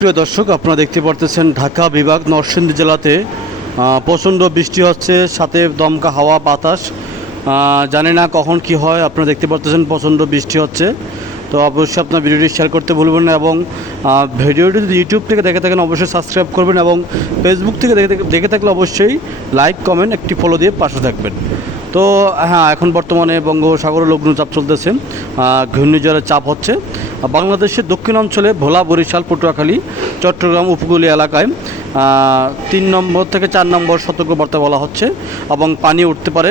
প্রিয় দর্শক, আপনারা দেখতে পারতেছেন ঢাকা বিভাগ নরসিংদী জেলাতে প্রচণ্ড বৃষ্টি হচ্ছে, সাথে দমকা হাওয়া বাতাস। জানি না কখন কি হয়। আপনারা দেখতে পারতেছেন প্রচণ্ড বৃষ্টি হচ্ছে। তো অবশ্যই আপনার ভিডিওটি শেয়ার করতে ভুলবেন না, এবং ভিডিওটি যদি ইউটিউব থেকে দেখে থাকেন অবশ্যই সাবস্ক্রাইব করবেন, এবং ফেসবুক থেকে দেখে থাকলে অবশ্যই লাইক কমেন্ট একটি ফলো দিয়ে পাশে থাকবেন। তো হ্যাঁ, এখন বর্তমানে বঙ্গোপসাগরে লঘুচাপ চলতেছে, ঘূর্ণিঝড়ের চাপ হচ্ছে বাংলাদেশের দক্ষিণাঞ্চলে ভোলা, বরিশাল, পটুয়াখালী, চট্টগ্রাম উপকূলীয় এলাকায় 3 নম্বর থেকে 4 নম্বর সতর্কবার্তা বলা হচ্ছে, এবং পানি উঠতে পারে,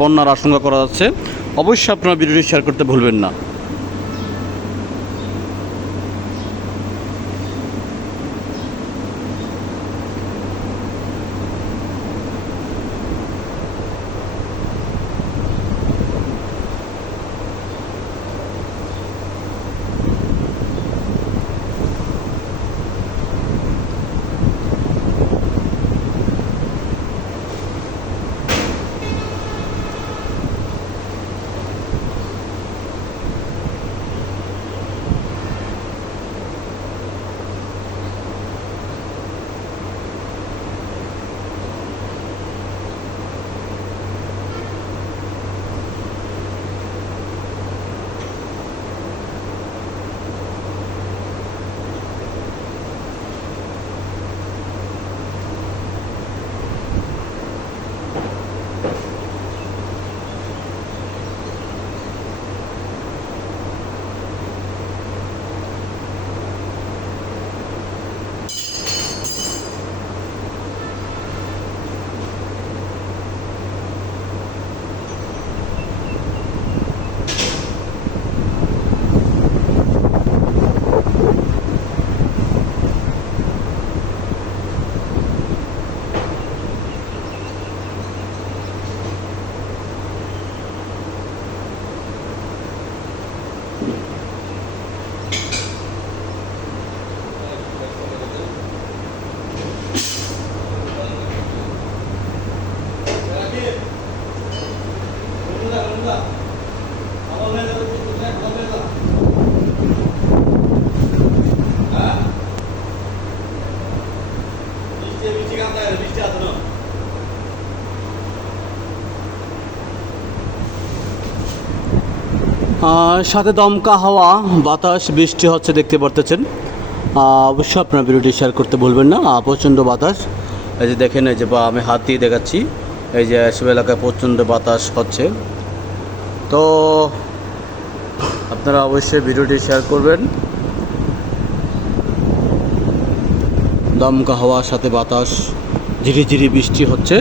বন্যার আশঙ্কা করা যাচ্ছে। অবশ্যই আপনারা ভিডিওটি শেয়ার করতে ভুলবেন না। সাথে দমকা হাওয়া বাতাস বৃষ্টি হচ্ছে, দেখতে পারতেছেন। অবশ্যই আপনার ভিডিওটি শেয়ার করতে ভুলবেন না। প্রচণ্ড বাতাস, এই যে দেখেন, এই যে বা আমি হাত দিয়ে দেখাচ্ছি, এই যে এসব এলাকায় প্রচণ্ড বাতাস হচ্ছে। তো আপনারা অবশ্যই ভিডিওটি শেয়ার করবেন। দমকা হাওয়ার সাথে বাতাস, ঝিরিঝিরি বৃষ্টি হচ্ছে।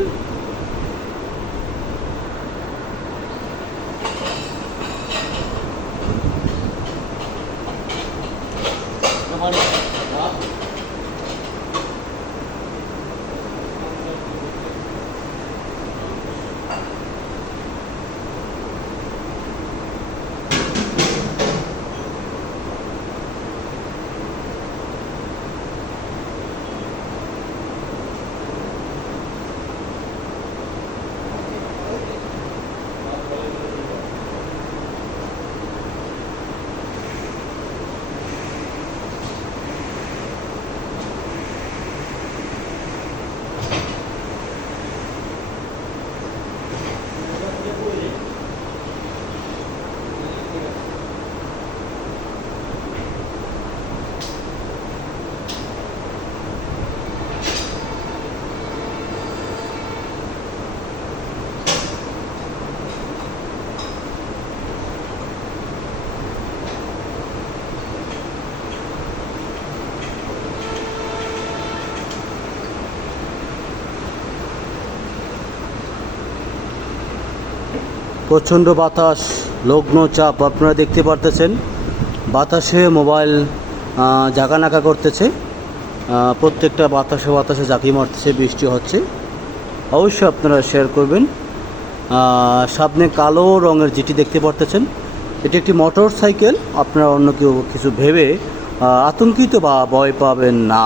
প্রচণ্ড বাতাস, লগ্নচাপ আপনারা দেখতে পারতেছেন। বাতাসে মোবাইল জাগানাকা করতেছে, প্রত্যেকটা বাতাসে বাতাসে ঝাঁকি মারতেছে, বৃষ্টি হচ্ছে। অবশ্যই আপনারা শেয়ার করবেন। সামনে কালো রঙের যেটি দেখতে পারতেছেন, এটি একটি মোটর সাইকেল। আপনারা অন্য কেউ কিছু ভেবে আতঙ্কিত বা ভয় পাবেন না।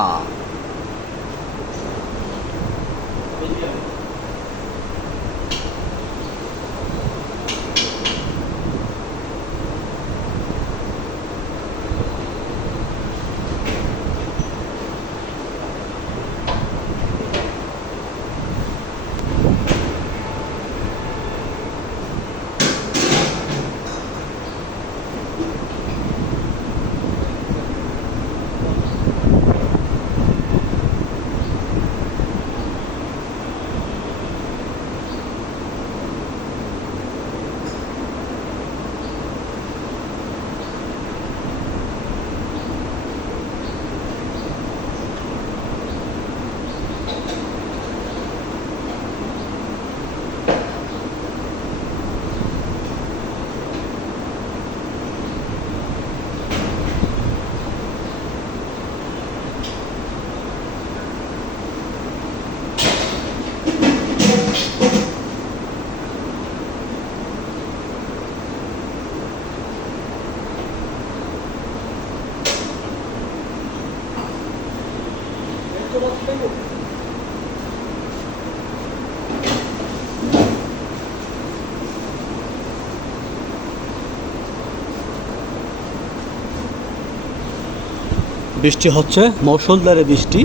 বৃষ্টি হচ্ছে, মৌসুলধারে বৃষ্টি।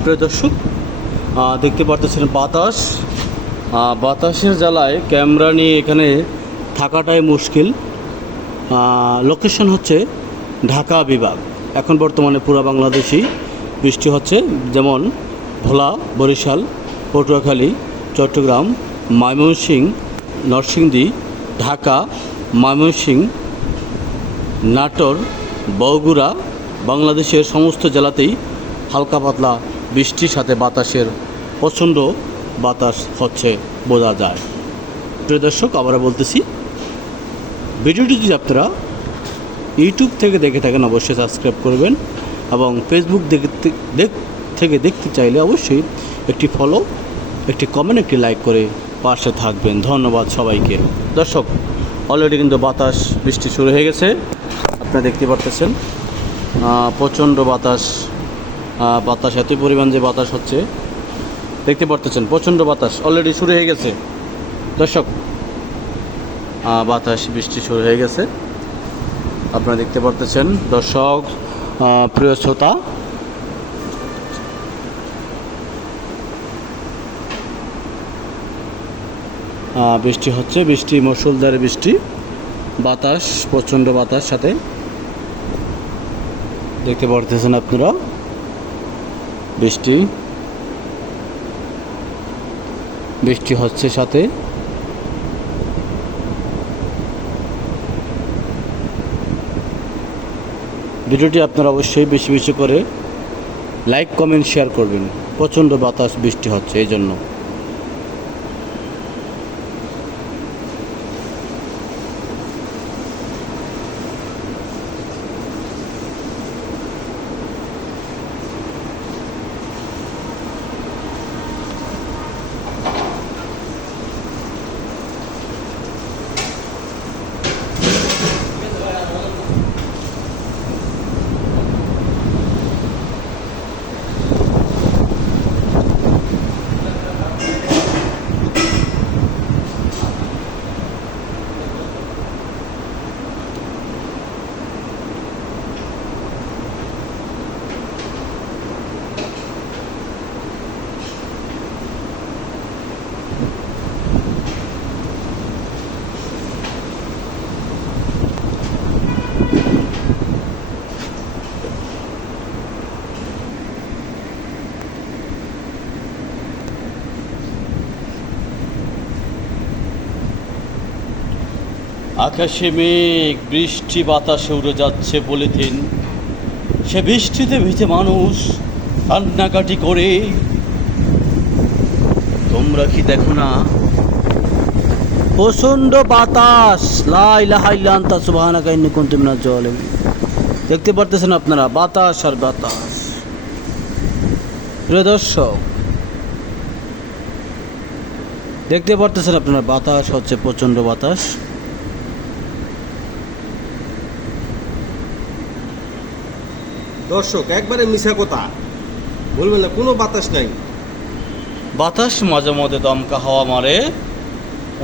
প্রিয় দর্শক, দেখতে পারতেছেন বাতাস। বাতাসের জ্বালায় ক্যামেরা নিয়ে এখানে থাকাটাই মুশকিল। লোকেশন হচ্ছে ঢাকা বিভাগ। এখন বর্তমানে পুরো বাংলাদেশেই বৃষ্টি হচ্ছে, যেমন ভোলা, বরিশাল, পটুয়াখালী, চট্টগ্রাম, ময়মনসিংহ, নরসিংদী, ঢাকা, ময়মনসিংহ, নাটোর, বগুড়া, বাংলাদেশের সমস্ত জেলাতেই হালকা পাতলা বৃষ্টির সাথে বাতাসের প্রচণ্ড বাতাস হচ্ছে, বোঝা যায়। প্রিয় দর্শক, আবারও বলতেছি, ভিডিওটি যদি আপনারা ইউটিউব থেকে দেখে থাকেন অবশ্যই সাবস্ক্রাইব করবেন, এবং ফেসবুক থেকে দেখতে চাইলে অবশ্যই একটি ফলো, একটি কমেন্ট, একটি লাইক করে পাশে থাকবেন। ধন্যবাদ সবাইকে। দর্শক, অলরেডি কিন্তু বাতাস বৃষ্টি শুরু হয়ে গেছে, আপনারা দেখতে পারতেছেন। প্রচণ্ড বাতাস, বাতাস এতই পরিমাণ যে বাতাস হচ্ছে, দেখতে পারতেছেন প্রচণ্ড বাতাস অলরেডি শুরু হয়ে গেছে। দর্শক, বাতাস বৃষ্টি শুরু হয়ে গেছে, আপনারা দেখতে পারতেছেন। দর্শক, প্রিয় শ্রোতা, বৃষ্টি হচ্ছে, বৃষ্টি মুষলধারে বৃষ্টি, বাতাস, প্রচণ্ড বাতাস সাথে দেখতে পারতেছেন আপনারা বৃষ্টি হচ্ছে সাথে। ভিডিওটি আপনারা অবশ্যই বেশি বেশি করে লাইক, কমেন্ট, শেয়ার করবেন। প্রচণ্ড বাতাস বৃষ্টি হচ্ছে এই জন্য। আকাশে মেঘ, বৃষ্টি, বাতাসে উড়ে যাচ্ছে পলিথিন। সে বৃষ্টিতে ভিজে মানুষ কান্নাকাটি করে। তোমরা কি দেখো না প্রচণ্ড বাতাস? লা ইলাহা ইল্লা আনতা সুবহানাকা ইন্নী কুনতু মিনাজ জালিমিন। দেখতে পারতেছেন আপনারা বাতাস আর বাতাস। প্রিয় দর্শক, দেখতে পারতেছেন আপনারা বাতাস হচ্ছে, প্রচণ্ড বাতাস। দর্শক, একবারে মিশা কথা বলবেন না, কোনো বাতাস নাই। বাতাস মাঝে মধ্যে দমকা হাওয়া মারে,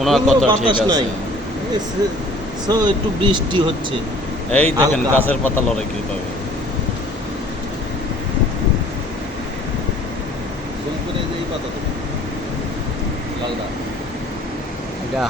ওনার কথা ঠিক আছে। একটু বৃষ্টি হচ্ছে, এই দেখেন গাছের পাতা লড়ে কিভাবে। এই পাতা লালদা এটা